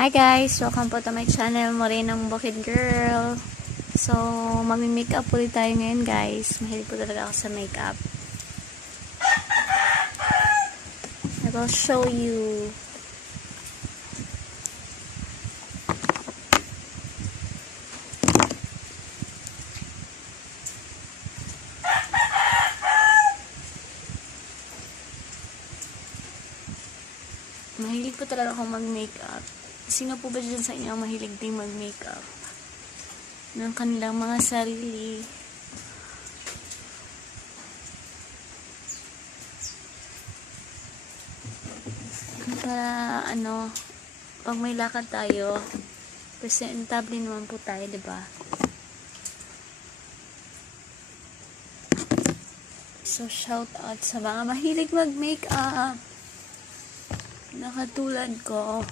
Hi guys! Welcome po to my channel, Morenong Bukid Girl. So, mami-makeup ulit tayo ngayon guys. Mahilig po talaga ako sa makeup. I will show you. Mahilig po talaga akong mag-makeup. Sino po ba dyan sa inyo ang mahilig din mag-makeup? Ng kanilang mga sarili. Para pag may lakad tayo, presentable naman po tayo, diba? So, shout out sa mga mahilig mag-makeup. Nakatulad ko.